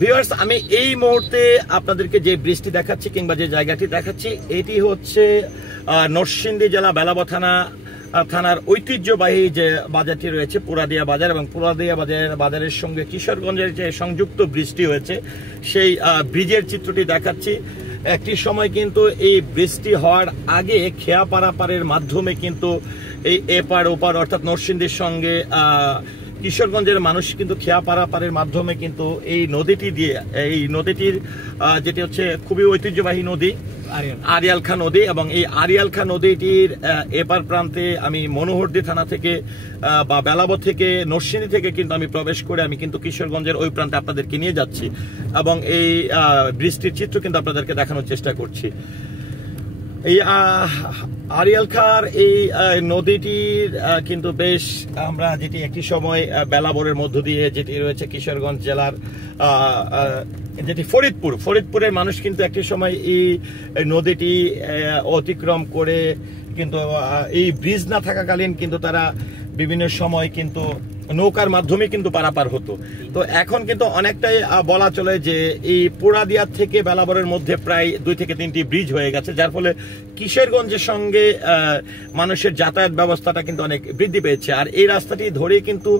Viewers, আমি এই মুহূর্তে আপনাদেরকে যে ব্রিজটি দেখাচ্ছি কিংবা যে জায়গাটি দেখাচ্ছি এটি হচ্ছে নরসিংদী জেলা বেলাব থানার ঐতিহ্যবাহী যে বাজারটি রয়েছে পুরাদিয়া বাজার, এবং পুরাদিয়া বাজারের সঙ্গে কিশোরগঞ্জের যে সংযুক্ত ব্রিজটি হয়েছে সেই ব্রিজের চিত্রটি দেখাচ্ছি। একটি সময় কিন্তু এই ব্রিজটি হওয়ার আগে খেয়া পারাপারের মাধ্যমে কিন্তু এই এপার ওপার অর্থাৎ নরসিংদীর সঙ্গে কিশোরগঞ্জের মানুষ কিন্তু খেয়া পারাপারের মাধ্যমে কিন্তু এই নদীটির যেটি হচ্ছে খুবই ঐতিহ্যবাহী নদী আড়িয়াল খাঁ নদী, এবং এই আড়িয়াল খাঁ নদীটির এপার প্রান্তে আমি মনোহরদী থানা থেকে বা বেলাব থেকে নরসিংদী থেকে কিন্তু আমি প্রবেশ করে আমি কিন্তু কিশোরগঞ্জের ওই প্রান্তে আপনাদেরকে নিয়ে যাচ্ছি এবং এই বৃষ্টির চিত্র কিন্তু আপনাদেরকে দেখানোর চেষ্টা করছি। এই আড়িয়াল খাঁর এই নদীটির কিন্তু বেশ আমরা যেটি একটি সময় বেলাবরের মধ্য দিয়ে যেটি রয়েছে কিশোরগঞ্জ জেলার যেটি ফরিদপুরের মানুষ কিন্তু একটি সময় এই নদীটি অতিক্রম করে কিন্তু এই ব্রিজ না থাকাকালীন কিন্তু তারা বিভিন্ন সময় কিন্তু নৌকার মাধ্যমে কিন্তু পারাপার হতো। তো এখন কিন্তু অনেকটাই বলা চলে যে এই পুরাদিয়া থেকে বেলাবরের মধ্যে প্রায় 2 থেকে 3টি ব্রিজ হয়ে গেছে, যার ফলে কিশোরগঞ্জের সঙ্গে মানুষের যাতায়াত ব্যবস্থাটা কিন্তু অনেক বৃদ্ধি পেয়েছে। আর এই রাস্তাটি ধরে কিন্তু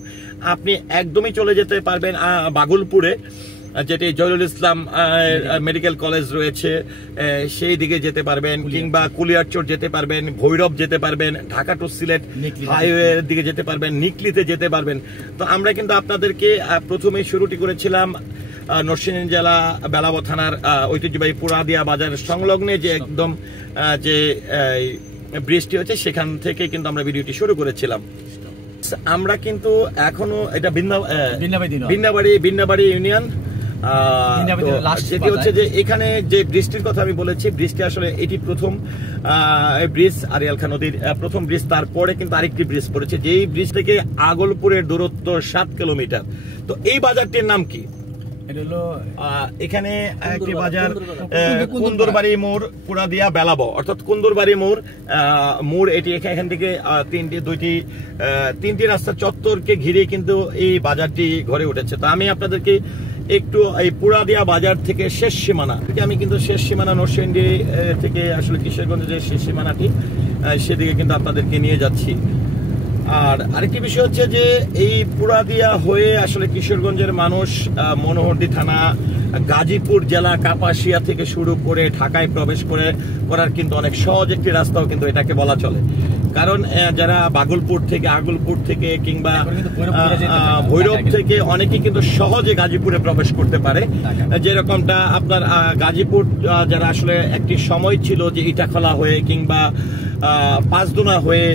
আপনি একদমই চলে যেতে পারবেন বাগুলপুরে, যেটি জহিরুল ইসলাম মেডিকেল কলেজ রয়েছে সেই দিকে যেতে পারবেন, কিংবা কুলিয়ারচর যেতে পারবেন, ভৈরব যেতে পারবেন, ঢাকা টু সিলেট হাইওয়ের দিকে যেতে পারবেন, নিকলিতে যেতে পারবেন। তো আমরা কিন্তু আপনাদেরকে প্রথমেই শুরুটি করেছিলাম নরসিংদী জেলা বেলাব থানার ঐতিহ্যবাহী পুরাদিয়া বাজার সংলগ্নে যে একদম যে ব্রিজটি হচ্ছে সেখান থেকে কিন্তু আমরা ভিডিওটি শুরু করেছিলাম। আমরা কিন্তু এখনো এটা বিন্নাবাড়ি ইউনিয়ন যেটি হচ্ছে যে এখানে যে ব্রিজটির কথা আমি বলেছি, ব্রিজটি আসলে এটি প্রথম ব্রিজ আড়িয়াল খাঁ নদীর প্রথম ব্রিজ। তারপরে কিন্তু আরেকটি ব্রিজ পড়েছে, যেই ব্রিজ থেকে আগলপুরের দূরত্ব 7 কিলোমিটার। তো এই বাজারটির নাম কি? এখানে একটি বাজার কুন্দরবাড়ি মোড় পুরাদিয়া বেলাব, অর্থাৎ কুন্দরবাড়ি মোড় এটি এখান থেকে তিনটি রাস্তা চত্বরকে ঘিরে কিন্তু এই বাজারটি গড়ে উঠেছে। তো আমি আপনাদেরকে একটু এই পুরাদিয়া বাজার থেকে শেষ সীমানা, আমি কিন্তু শেষ সীমানা নরসিংদী থেকে আসলে কিশোরগঞ্জের যে শেষ সীমানাটি সেদিকে কিন্তু আপনাদেরকে নিয়ে যাচ্ছি। আর আরেকটি বিষয় হচ্ছে যে এই পুরাদিয়া হয়ে আসলে কিশোরগঞ্জের মানুষ মনোহরদী থানা, গাজীপুর জেলা কাপাসিয়া থেকে শুরু করে ঢাকায় প্রবেশ করার কিন্তু অনেক সহজ একটি রাস্তাও কিন্তু এটাকে বলা চলে। কারণ যারা আগলপুর থেকে কিংবা ভৈরব থেকে অনেকেই কিন্তু সহজে গাজীপুরে প্রবেশ করতে পারে, যেরকমটা আপনার গাজীপুর যারা আসলে একটি সময় ছিল যে ইটাখলা হয়ে কিংবা পাঁচদুনা হয়ে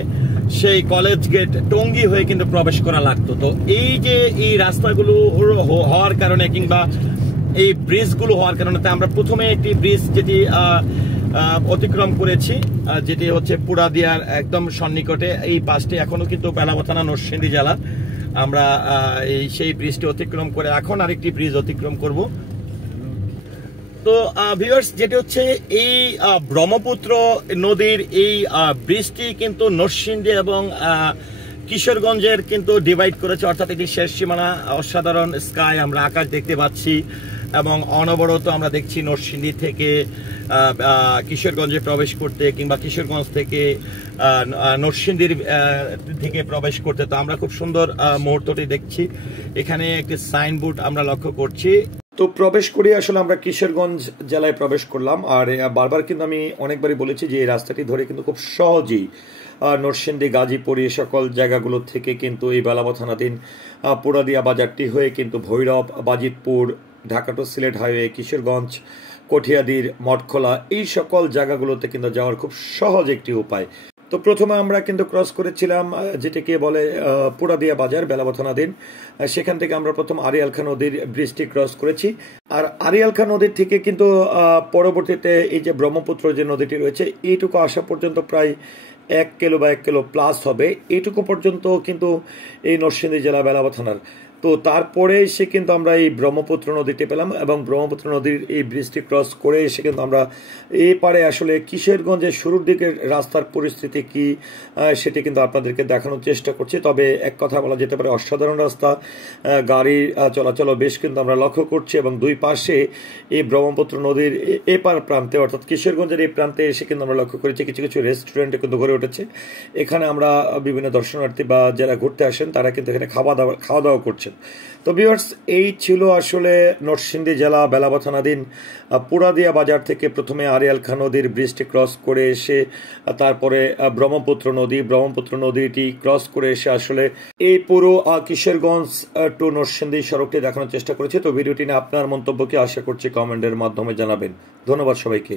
সেই কলেজ গেট টঙ্গী হয়ে কিন্তু প্রবেশ করা লাগতো। তো এই যে এই রাস্তাগুলো হওয়ার কারণে কিংবা এই ব্রিজগুলো হওয়ার কারণে আমরা প্রথমে একটি ব্রিজ যেটি অতিক্রম করেছি, যেটি হচ্ছে পুরাদিয়ার একদম সন্নিকটে। এই পাশটি এখনো কিন্তু বেলাব থানা নরসিংদী জেলা। আমরা সেই ব্রিজটি অতিক্রম করে এখন আরেকটি ব্রিজ অতিক্রম করব। তো ভিউয়ার্স, যেটি হচ্ছে এই ব্রহ্মপুত্র নদীর এই ব্রিজটি কিন্তু নরসিংদী এবং কিশোরগঞ্জের কিন্তু ডিভাইড করেছে, অর্থাৎ এটি শেষ সীমানা। অসাধারণ স্কাই, আমরা আকাশ দেখতে পাচ্ছি এবং অনবরত আমরা দেখছি নরসিংদী থেকে কিশোরগঞ্জে প্রবেশ করতে কিংবা কিশোরগঞ্জ থেকে নরসিংদীর থেকে প্রবেশ করতে। তো আমরা খুব সুন্দর মুহূর্তটি দেখছি। এখানে একটি সাইনবোর্ড আমরা লক্ষ্য করছি। তো প্রবেশ করে আসলে আমরা কিশোরগঞ্জ জেলায় প্রবেশ করলাম। আর বারবার কিন্তু আমি অনেকবারই বলেছি যে এই রাস্তাটি ধরে কিন্তু খুব সহজেই নরসিংদী, গাজীপুর এই সকল জায়গাগুলো থেকে কিন্তু এই বেলাব থানাধীন পুরাদিয়া বাজারটি হয়ে কিন্তু ভৈরব, বাজিতপুর, ঢাকা টু সিলেট হাইওয়ে, কিশোরগঞ্জ, কঠিয়াদির, মঠখোলা এই সকল জায়গাগুলোতে কিন্তু যাওয়ার খুব সহজ একটি উপায়। তো প্রথমে আমরা কিন্তু ক্রস করেছিলাম যেটাকে বলে পুরাদিয়া বাজার বেলাব থানাধীন। সেখান থেকে আমরা প্রথম আড়িয়াল খাঁ নদীর ব্রিজটি ক্রস করেছি। আর আড়িয়াল খাঁ নদীর থেকে কিন্তু পরবর্তীতে এই যে ব্রহ্মপুত্র যে নদীটি রয়েছে এইটুকু আসা পর্যন্ত প্রায় 1 কিলো বা 1 কিলো প্লাস হবে, এইটুকু পর্যন্ত কিন্তু এই নরসিংদী জেলা বেলাব থানার। তো তারপরে এসে কিন্তু আমরা এই ব্রহ্মপুত্র নদীটি পেলাম এবং ব্রহ্মপুত্র নদীর এই ব্রিজটি ক্রস করে এসে কিন্তু আমরা এই পারে আসলে কিশোরগঞ্জের শুরুর দিকের রাস্তার পরিস্থিতি কি সেটি কিন্তু আপনাদেরকে দেখানোর চেষ্টা করছি। তবে এক কথা বলা যেতে পারে অসাধারণ রাস্তা, গাড়ি চলাচলও বেশ কিন্তু আমরা লক্ষ্য করছি এবং দুই পাশে এই ব্রহ্মপুত্র নদীর এপার প্রান্তে অর্থাৎ কিশোরগঞ্জের এই প্রান্তে এসে কিন্তু আমরা লক্ষ্য করেছি কিছু কিছু রেস্টুরেন্টে কিন্তু গড়ে উঠেছে। এখানে আমরা বিভিন্ন দর্শনার্থী বা যারা ঘুরতে আসেন তারা কিন্তু এখানে খাওয়া দাওয়া করছেন। তো ভিউয়ার্স, এই ছিল আসলে নরসিংদী জেলা বেলাবা থানাধীন পুরাদিয়া বাজার থেকে প্রথমে আড়িয়াল খাঁ নদীর ব্রিজটি ক্রস করে এসে তারপরে ব্রহ্মপুত্র নদীটি ক্রস করে এসে আসলে এই পুরো কিশোরগঞ্জ টু নরসিংদী সড়কটি দেখানোর চেষ্টা করেছি। তো ভিডিওটি নিয়ে আপনার মন্তব্যকে আশা করছি কমেন্টের মাধ্যমে জানাবেন। ধন্যবাদ সবাইকে।